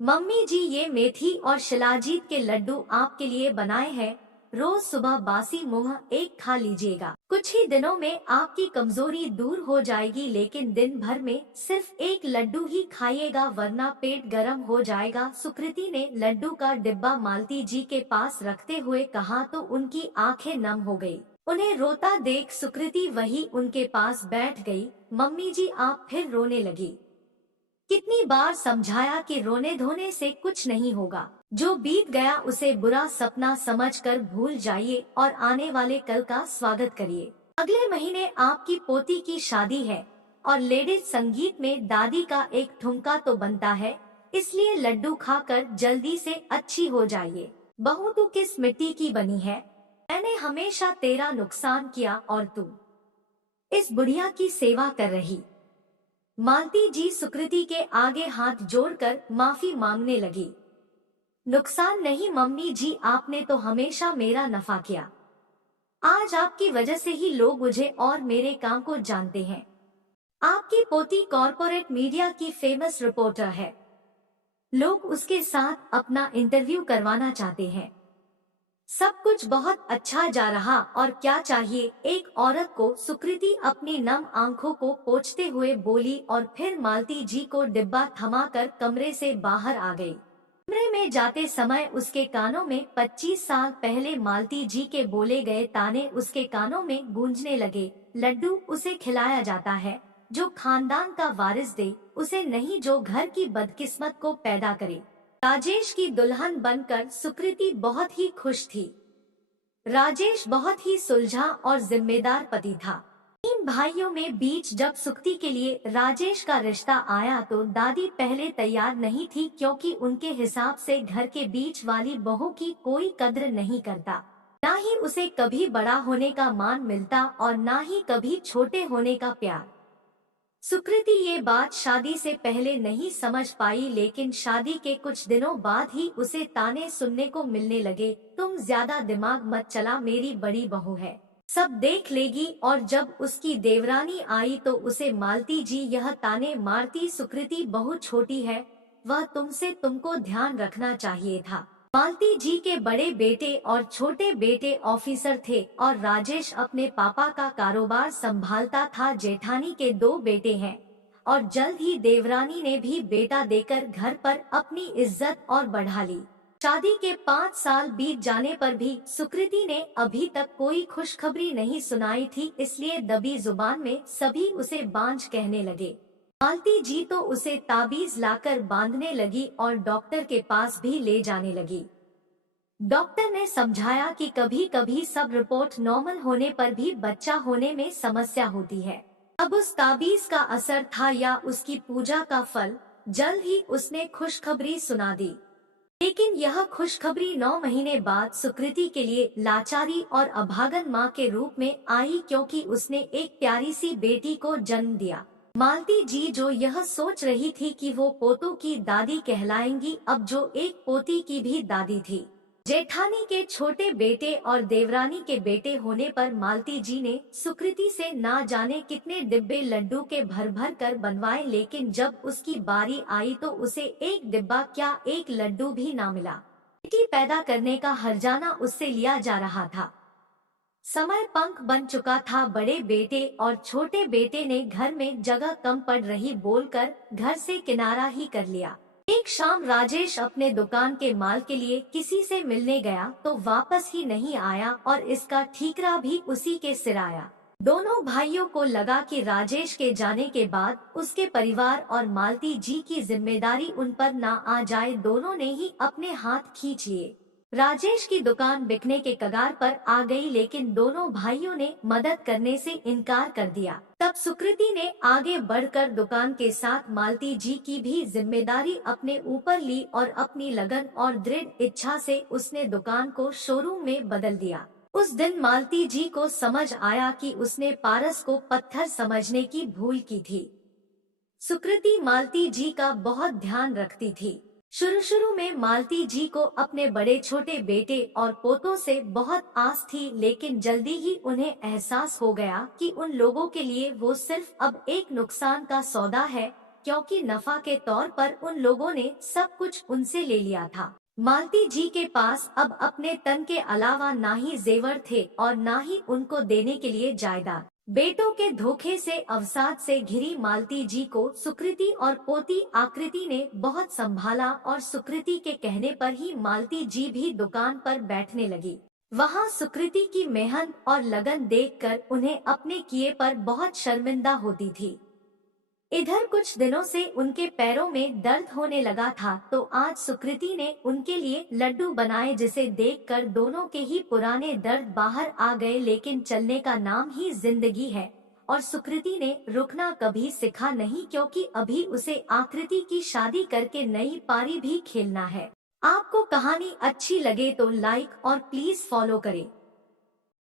Mummy जी, ये मेथी और शिलाजीत के लड्डू आपके लिए बनाए हैं। रोज सुबह बासी मुंह एक खा लीजिएगा। कुछ ही दिनों में आपकी कमजोरी दूर हो जाएगी, लेकिन दिन भर में सिर्फ एक लड्डू ही खाइएगा वरना पेट गर्म हो जाएगा। सुकृति ने लड्डू का डिब्बा मालती जी के पास रखते हुए कहा तो उनकी आंखें नम हो गई। उन्हें रोता देख सुकृति वही उनके पास बैठ गई। मम्मी जी, आप फिर रोने लगी। कितनी बार समझाया कि रोने धोने से कुछ नहीं होगा। जो बीत गया उसे बुरा सपना समझकर भूल जाइए और आने वाले कल का स्वागत करिए। अगले महीने आपकी पोती की शादी है और लेडीज संगीत में दादी का एक ठुमका तो बनता है, इसलिए लड्डू खाकर जल्दी से अच्छी हो जाइए। बहू, तू किस मिट्टी की बनी है? मैंने हमेशा तेरा नुकसान किया और तू इस बुढ़िया की सेवा कर रही। मालती जी सुकृति के आगे हाथ जोड़कर माफी मांगने लगी। नुकसान नहीं मम्मी जी, आपने तो हमेशा मेरा नफा किया। आज आपकी वजह से ही लोग मुझे और मेरे काम को जानते हैं। आपकी पोती कॉर्पोरेट मीडिया की फेमस रिपोर्टर है। लोग उसके साथ अपना इंटरव्यू करवाना चाहते हैं। सब कुछ बहुत अच्छा जा रहा और क्या चाहिए एक औरत को। सुकृति अपनी नम आंखों को पोंछते हुए बोली और फिर मालती जी को डिब्बा थमाकर कमरे से बाहर आ गई। कमरे में जाते समय उसके कानों में 25 साल पहले मालती जी के बोले गए ताने उसके कानों में गूंजने लगे। लड्डू उसे खिलाया जाता है जो खानदान का वारिस दे, उसे नहीं जो घर की बदकिस्मत को पैदा करे। राजेश की दुल्हन बनकर सुकृति बहुत ही खुश थी। राजेश बहुत ही सुलझा और जिम्मेदार पति था। तीन भाइयों में बीच जब सुकृति के लिए राजेश का रिश्ता आया तो दादी पहले तैयार नहीं थी, क्योंकि उनके हिसाब से घर के बीच वाली बहू की कोई कद्र नहीं करता। ना ही उसे कभी बड़ा होने का मान मिलता और ना ही कभी छोटे होने का प्यार। सुकृति ये बात शादी से पहले नहीं समझ पाई, लेकिन शादी के कुछ दिनों बाद ही उसे ताने सुनने को मिलने लगे। तुम ज्यादा दिमाग मत चला, मेरी बड़ी बहू है, सब देख लेगी। और जब उसकी देवरानी आई तो उसे मालती जी यह ताने मारती, सुकृति बहू छोटी है, वह तुमसे तुमको ध्यान रखना चाहिए था। मालती जी के बड़े बेटे और छोटे बेटे ऑफिसर थे और राजेश अपने पापा का कारोबार संभालता था। जेठानी के दो बेटे हैं और जल्द ही देवरानी ने भी बेटा देकर घर पर अपनी इज्जत और बढ़ा ली। शादी के 5 साल बीत जाने पर भी सुकृति ने अभी तक कोई खुशखबरी नहीं सुनाई थी, इसलिए दबी जुबान में सभी उसे बांझ कहने लगे। मालती जी तो उसे ताबीज लाकर बांधने लगी और डॉक्टर के पास भी ले जाने लगी। डॉक्टर ने समझाया कि कभी कभी सब रिपोर्ट नॉर्मल होने पर भी बच्चा होने में समस्या होती है। अब उस ताबीज का असर था या उसकी पूजा का फल, जल्द ही उसने खुशखबरी सुना दी। लेकिन यह खुशखबरी 9 महीने बाद सुकृति के लिए लाचारी और अभागन माँ के रूप में आई, क्योंकि उसने एक प्यारी सी बेटी को जन्म दिया। मालती जी जो यह सोच रही थी कि वो पोतों की दादी कहलाएंगी, अब जो एक पोती की भी दादी थी। जेठानी के छोटे बेटे और देवरानी के बेटे होने पर मालती जी ने सुकृति से ना जाने कितने डिब्बे लड्डू के भर भर कर बनवाए, लेकिन जब उसकी बारी आई तो उसे एक डिब्बा क्या एक लड्डू भी ना मिला। बेटी पैदा करने का हर्जाना उससे लिया जा रहा था। समय पंख बन चुका था। बड़े बेटे और छोटे बेटे ने घर में जगह कम पड़ रही बोलकर घर से किनारा ही कर लिया। एक शाम राजेश अपने दुकान के माल के लिए किसी से मिलने गया तो वापस ही नहीं आया और इसका ठीकरा भी उसी के सिर आया। दोनों भाइयों को लगा कि राजेश के जाने के बाद उसके परिवार और मालती जी की जिम्मेदारी उन पर ना आ जाए। दोनों ने ही अपने हाथ खींच लिए। राजेश की दुकान बिकने के कगार पर आ गई, लेकिन दोनों भाइयों ने मदद करने से इनकार कर दिया। तब सुकृति ने आगे बढ़कर दुकान के साथ मालती जी की भी जिम्मेदारी अपने ऊपर ली और अपनी लगन और दृढ़ इच्छा से उसने दुकान को शोरूम में बदल दिया। उस दिन मालती जी को समझ आया कि उसने पारस को पत्थर समझने की भूल की थी। सुकृति मालती जी का बहुत ध्यान रखती थी। शुरू में मालती जी को अपने बड़े छोटे बेटे और पोतों से बहुत आस थी, लेकिन जल्दी ही उन्हें एहसास हो गया कि उन लोगों के लिए वो सिर्फ अब एक नुकसान का सौदा है क्योंकि नफा के तौर पर उन लोगों ने सब कुछ उनसे ले लिया था। मालती जी के पास अब अपने तन के अलावा ना ही जेवर थे और ना ही उनको देने के लिए जायदाद। बेटों के धोखे से अवसाद से घिरी मालती जी को सुकृति और पोती आकृति ने बहुत संभाला और सुकृति के कहने पर ही मालती जी भी दुकान पर बैठने लगी। वहाँ सुकृति की मेहनत और लगन देखकर उन्हें अपने किए पर बहुत शर्मिंदा होती थी। इधर कुछ दिनों से उनके पैरों में दर्द होने लगा था, तो आज सुकृति ने उनके लिए लड्डू बनाए, जिसे देखकर दोनों के ही पुराने दर्द बाहर आ गए। लेकिन चलने का नाम ही जिंदगी है और सुकृति ने रुकना कभी सीखा नहीं, क्योंकि अभी उसे आकृति की शादी करके नई पारी भी खेलना है। आपको कहानी अच्छी लगे तो लाइक और प्लीज फॉलो करें।